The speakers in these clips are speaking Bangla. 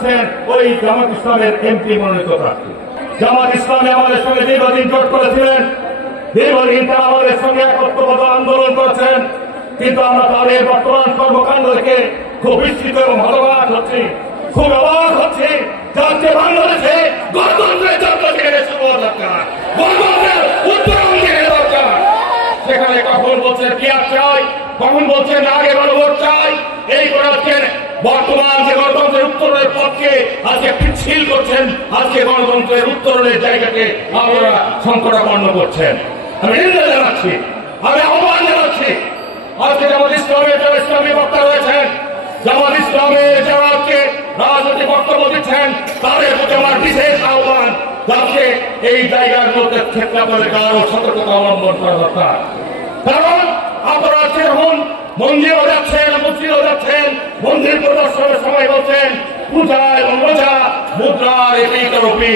করছেন ওই জামাত ইসলামের এমপি মনোনীত প্রার্থী। জামাত ইসলামে আমাদের সঙ্গে দীর্ঘদিন জোট করেছিলেন, দীর্ঘদিন তারা আমাদের সঙ্গে একত্রবদ্ধ আন্দোলন করেছেন, কিন্তু আমরা তাদের বর্তমান কর্মকাণ্ড দেখে খুব বিস্মিত এবং হতবাক হচ্ছি, খুব অবাক হচ্ছি। যাতে বাংলাদেশে গণতন্ত্রের জন্য শুরু হওয়া দরকার, গণতন্ত্রের উত্তরণ দিয়ে দরকার। সেখানে কখন বলছেন পেঁয়াজ চাই, কখন বলছেন আগে গণভোট চাই, এই করে আজকের বর্তমান যে গণতন্ত্রের উত্তরণের পথকে আজকে পিচ্ছিল করছেন, আজকে গণতন্ত্রের উত্তরণের জায়গাকে আপনারা সংকটাপন্ন করছেন। আমি নিন্দা জানাচ্ছি, আমি আহ্বান জানাচ্ছি। আজকে জামাত ইসলামের যারা ইসলামী বক্তা রয়েছেন, জামাত ইসলামের যারা আজকে রাজনৈতিক বক্তব্য দিচ্ছেন, তাদের প্রতি আমার বিশেষ আহ্বান, যাতে এই জায়গার মধ্যে ক্ষেত্রে আপনাদেরকে আরো সতর্কতা অবলম্বন করা দরকার। কারণ আপনারা আজকে যখন মন্দিরও যাচ্ছেন, মসজিদও যাচ্ছেন, মন্দির প্রদর্শনের সময় বলছেন পূজা এবং রোজা মুদ্রার এপিকরপি।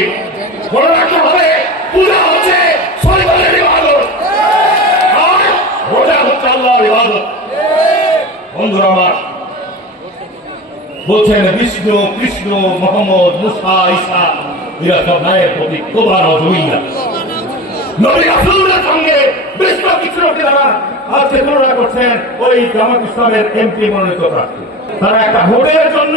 মনে রাখতে হবে, পূজা হচ্ছে শয়তানের ইবাদত আর রোজা হচ্ছে আল্লাহর ইবাদত। বন্ধুরা আমার বলছেন বিষ্ণু, কৃষ্ণ, মোহাম্মদ, মুসা, ঈসা এরা সব নায়ের প্রতীক, কোরআন ও জমিনা। নবী রাসূলের সঙ্গে বিষ্ণু কৃষ্ণকে তারা আজকে তুলনা করছেন ওই জামাত ইসলামের এমপি মনোনীত প্রার্থী। তারা একটা ভোটের জন্য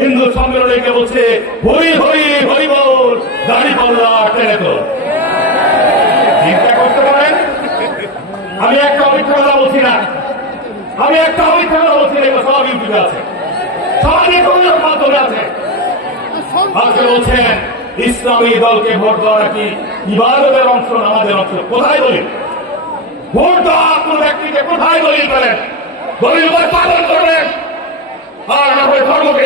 হিন্দু সম্মেলনীকে বলছে হরি হরি হরি বল, দাড়ি পাল্লা টেনে তোল। চিন্তা করতে পারেন, আমি একটা অমিথ্যা কথা বলছি না, আমি একটা অমিথ্যা কথা বলছি না, এগুলো সব ইউটিউবে আছে, সামাজিক মাধ্যমে আছে। আজকে বলছেন ইসলামী দলকে ভোট দেওয়া নাকি ইবাদতের অংশ, আমাদের অংশ। কোথায় দলিল? ভোট দেওয়া কোন ব্যক্তিকে কোথায় দলিল করেন? দলিল পালন করবেন আর না করে ধর্মকে